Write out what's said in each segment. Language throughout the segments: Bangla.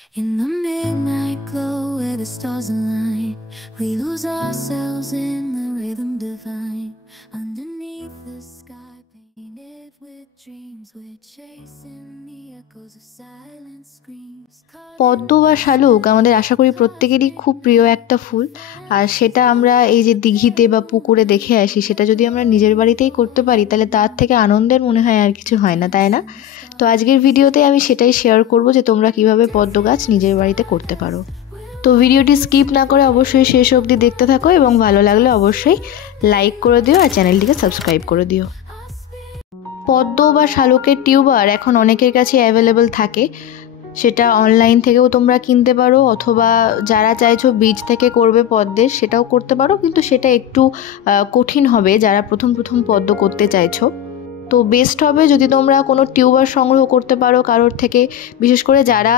In the midnight glow where the stars align, we lose ourselves in the rhythm divine. Underneath the sky painted with dreams, we're chasing the echoes of silent screams. পদ্ম বা শালুক আমাদের আশা করি প্রত্যেকেরই খুব প্রিয় একটা ফুল। আর সেটা আমরা এই যে দিঘিতে বা পুকুরে দেখে আসি, সেটা যদি আমরা নিজের বাড়িতেই করতে পারি তাহলে তার থেকে আনন্দের মনে হয় আর কিছু হয় না, তাই না? তো আজকের ভিডিওতে আমি সেটাই শেয়ার করব যে তোমরা কিভাবে পদ্ম গাছ নিজের বাড়িতে করতে পারো। তো ভিডিওটি স্কিপ না করে অবশ্যই শেষ অবধি দেখতে থাকো এবং ভালো লাগলে অবশ্যই লাইক করে দিও আর চ্যানেলটিকে সাবস্ক্রাইব করে দিও। পদ্ম বা শালুকের টিউবার এখন অনেকের কাছে অ্যাভেলেবল থাকে, সেটা অনলাইন থেকেও তোমরা কিনতে পারো, অথবা যারা চাইছো বীজ থেকে করবে পদ্মের সেটাও করতে পারো, কিন্তু সেটা একটু কঠিন হবে যারা প্রথম পদ্ম করতে চাইছো। তো বেস্ট হবে যদি তোমরা কোনো টিউবার সংগ্রহ করতে পারো কারোর থেকে, বিশেষ করে যারা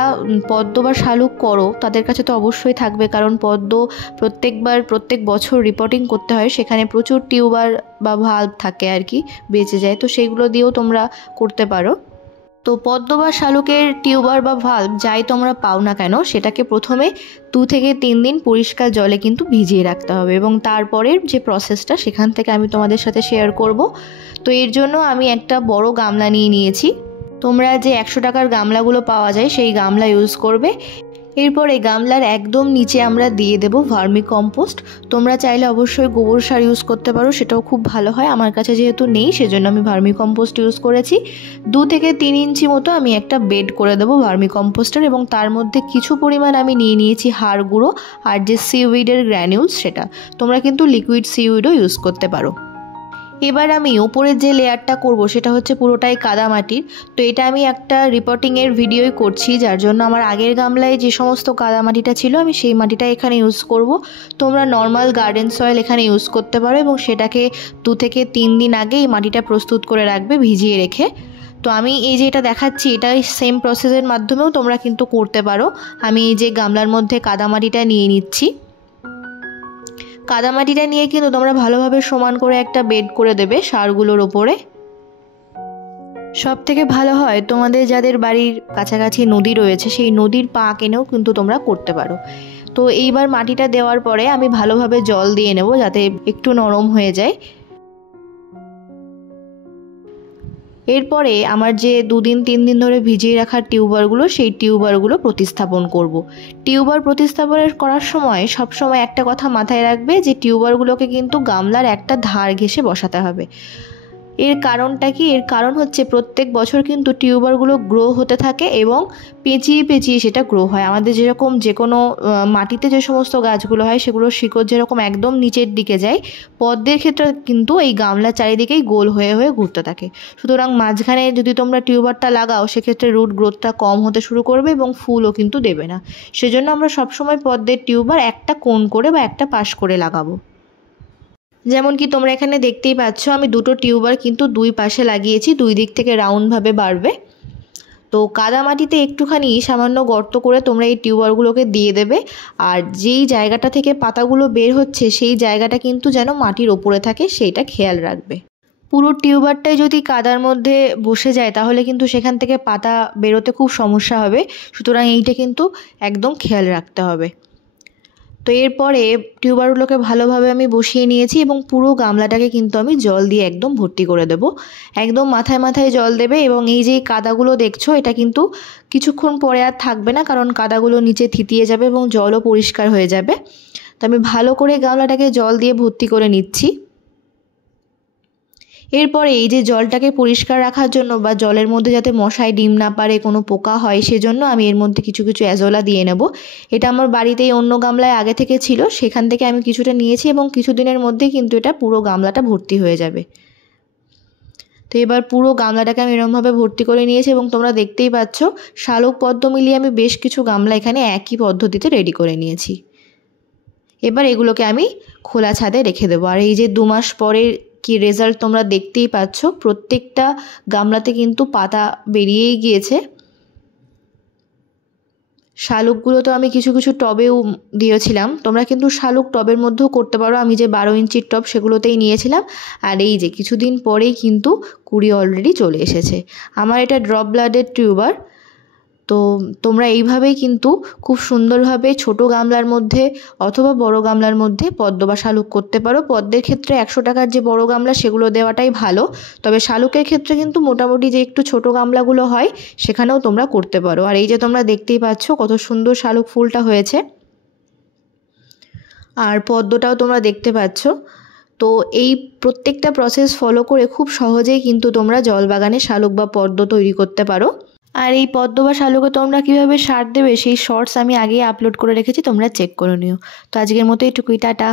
পদ্ম বা শালুক করো তাদের কাছে তো অবশ্যই থাকবে, কারণ পদ্ম প্রত্যেক বছর রিপোর্টিং করতে হয়, সেখানে প্রচুর টিউবার বা ভাল্ব থাকে আর কি, বেঁচে যায়, তো সেইগুলো দিয়েও তোমরা করতে পারো। তো পদ্ম বা শালুকের টিউবার বা ভাল্ব যাই তোমরা পাও না কেন, সেটাকে প্রথমে 2 থেকে 3 দিন পরিষ্কার জলে কিন্তু ভিজিয়ে রাখতে হবে, এবং তারপরের যে প্রসেসটা সেখান থেকে আমি তোমাদের সাথে শেয়ার করব। তো এর জন্য আমি একটা বড় গামলা নিয়ে নিয়েছি। তোমরা যে 100 টাকার গামলাগুলো পাওয়া যায় সেই গামলা ইউজ করবে। এরপর এই গামলার একদম নিচে আমরা দিয়ে দেব ভার্মি কম্পোস্ট। তোমরা চাইলে অবশ্যই গোবর সার ইউজ করতে পারো, সেটাও খুব ভালো হয়। আমার কাছে যেহেতু নেই সেজন্য আমি ভার্মি কম্পোস্ট ইউজ করেছি। 2 থেকে 3 ইঞ্চি মতো আমি একটা বেড করে দেবো ভার্মি কম্পোস্টের, এবং তার মধ্যে কিছু পরিমাণ আমি নিয়ে নিয়েছি হাড় গুঁড়ো আর যে সিউইডের গ্র্যানিউলস, সেটা তোমরা কিন্তু লিকুইড সিউইডও ইউজ করতে পারো। এবার আমি ওপরের যে লেয়ারটা করব সেটা হচ্ছে পুরোটাই কাদামাটির। তো এটা আমি একটা রিপোর্টিংয়ের ভিডিওই করছি, যার জন্য আমার আগের গামলায় যে সমস্ত কাদামাটিটা ছিল আমি সেই মাটিটা এখানে ইউজ করব। তোমরা নর্মাল গার্ডেন সয়েল এখানে ইউজ করতে পারো, এবং সেটাকে 2 থেকে 3 দিন আগে এই মাটিটা প্রস্তুত করে রাখবে ভিজিয়ে রেখে। তো আমি এই যে এটা দেখাচ্ছি, এটা সেম প্রসেসের মাধ্যমেও তোমরা কিন্তু করতে পারো। আমি এই যে গামলার মধ্যে কাদামাটিটা নিয়ে নিচ্ছি। কাদামাটিটা নিয়ে কিন্তু তোমরা ভালোভাবে সমান করে একটা বেড করে দেবে সারগুলোর ওপরে। সব থেকে ভালো হয় তোমাদের যাদের বাড়ির কাছাকাছি নদী রয়েছে সেই নদীর পাক এনেও কিন্তু তোমরা করতে পারো। তো এইবার মাটিটা দেওয়ার পরে আমি ভালোভাবে জল দিয়ে নেব যাতে একটু নরম হয়ে যায়। এরপরে আমার যে 2 দিন 3 দিন ধরে ভিজিয়ে রাখার টিউবারগুলো, সেই টিউবারগুলো প্রতিস্থাপন করব। টিউবার প্রতিস্থাপনের করার সময় সবসময় একটা কথা মাথায় রাখবে যে টিউবারগুলোকে কিন্তু গামলার একটা ধার ঘেঁষে বসাতে হবে। এর কারণটা কি? এর কারণ হচ্ছে প্রত্যেক বছর কিন্তু টিউবারগুলো গ্রো হতে থাকে এবং পেঁচিয়ে সেটা গ্রো হয়। আমাদের যেরকম যে কোনো মাটিতে যে সমস্ত গাছগুলো হয় সেগুলোর শিকড় যেরকম একদম নিচের দিকে যায়, পদ্মের ক্ষেত্রে কিন্তু এই গামলার চারিদিকেই গোল হয়ে ঘুরতে থাকে। সুতরাং মাঝখানে যদি তোমরা টিউবারটা লাগাও সেক্ষেত্রে রুট গ্রোথটা কম হতে শুরু করবে এবং ফুলও কিন্তু দেবে না। সেজন্য আমরা সবসময় পদ্মের টিউবার একটা কোণ করে বা একটা পাশ করে লাগাবো। যেমন কি তোমরা এখানে দেখতেই পাচ্ছ আমি 2টো টিউবার কিন্তু 2 পাশে লাগিয়েছি, 2 দিক থেকে রাউন্ডভাবে বাড়বে। তো কাদামাটিতে একটুখানি সামান্য গর্ত করে তোমরা এই টিউবারগুলোকে দিয়ে দেবে, আর যেই জায়গাটা থেকে পাতাগুলো বের হচ্ছে সেই জায়গাটা কিন্তু যেন মাটির ওপরে থাকে সেইটা খেয়াল রাখবে। পুরো টিউবারটাই যদি কাদার মধ্যে বসে যায় তাহলে কিন্তু সেখান থেকে পাতা বেরোতে খুব সমস্যা হবে, সুতরাং এইটা কিন্তু একদম খেয়াল রাখতে হবে। তো এরপরে টিউবারগুলোকে ভালোভাবে আমি বসিয়ে নিয়েছি এবং পুরো গামলাটাকে কিন্তু আমি জল দিয়ে একদম ভর্তি করে দেব। একদম মাথায় জল দেবে, এবং এই যে কাদাগুলো দেখছো এটা কিন্তু কিছুক্ষণ পরে আর থাকবে না, কারণ কাদাগুলো নিচে থিতিয়ে যাবে এবং জলও পরিষ্কার হয়ে যাবে। তো আমি ভালো করে গামলাটাকে জল দিয়ে ভর্তি করে নিচ্ছি। এরপরে এই যে জলটাকে পরিষ্কার রাখার জন্য বা জলের মধ্যে যাতে মশায় ডিম না পারে, কোনো পোকা হয়, সেজন্য আমি এর মধ্যে কিছু অ্যাজোলা দিয়ে নেব। এটা আমার বাড়িতেই অন্য গামলায় আগে থেকে ছিল, সেখান থেকে আমি কিছুটা নিয়েছি এবং কিছুদিনের মধ্যেই কিন্তু এটা পুরো গামলাটা ভর্তি হয়ে যাবে। তো এবার পুরো গামলাটাকে আমি এরকমভাবে ভর্তি করে নিয়েছি, এবং তোমরা দেখতেই পাচ্ছ শালুক পদ্ম মিলিয়ে আমি বেশ কিছু গামলা এখানে একই পদ্ধতিতে রেডি করে নিয়েছি। এবার এগুলোকে আমি খোলা ছাদে রেখে দেবো। আর এই যে 2 মাস পরের কি রেজাল্ট তোমরা দেখতেই পাচ্ছ, প্রত্যেকটা গামলাতে কিন্তু পাতা বেরিয়েই গিয়েছে। শালুকগুলো তো আমি কিছু টবেও দিয়েছিলাম, তোমরা কিন্তু শালুক টবের মধ্যেও করতে পারো। আমি যে 12 ইঞ্চির টব সেগুলোতেই নিয়েছিলাম। আর এই যে কিছুদিন পরেই কিন্তু কুড়ি অলরেডি চলে এসেছে। আমার এটা ড্রপ ব্লাডের টিউবার। তো তোমরা এইভাবেই কিন্তু খুব সুন্দরভাবে ছোট গামলার মধ্যে অথবা বড় গামলার মধ্যে পদ্ম বা শালুক করতে পারো। পদ্মের ক্ষেত্রে 100 টাকার যে বড় গামলা সেগুলো দেওয়াটাই ভালো, তবে শালুকের ক্ষেত্রে কিন্তু মোটামুটি যে একটু ছোট গামলাগুলো হয় সেখানেও তোমরা করতে পারো। আর এই যে তোমরা দেখতেই পাচ্ছ কত সুন্দর শালুক ফুলটা হয়েছে, আর পদ্মটাও তোমরা দেখতে পাচ্ছ। তো এই প্রত্যেকটা প্রসেস ফলো করে খুব সহজেই কিন্তু তোমরা জলবাগানে শালুক বা পদ্ম তৈরি করতে পারো। আর এই পদ্ম বা শালুকে তোমরা কীভাবে সার দেবে সেই শর্টস আমি আগেই আপলোড করে রেখেছি, তোমরা চেক করে নিও। তো আজকের মতো এইটুকুই, টাটা।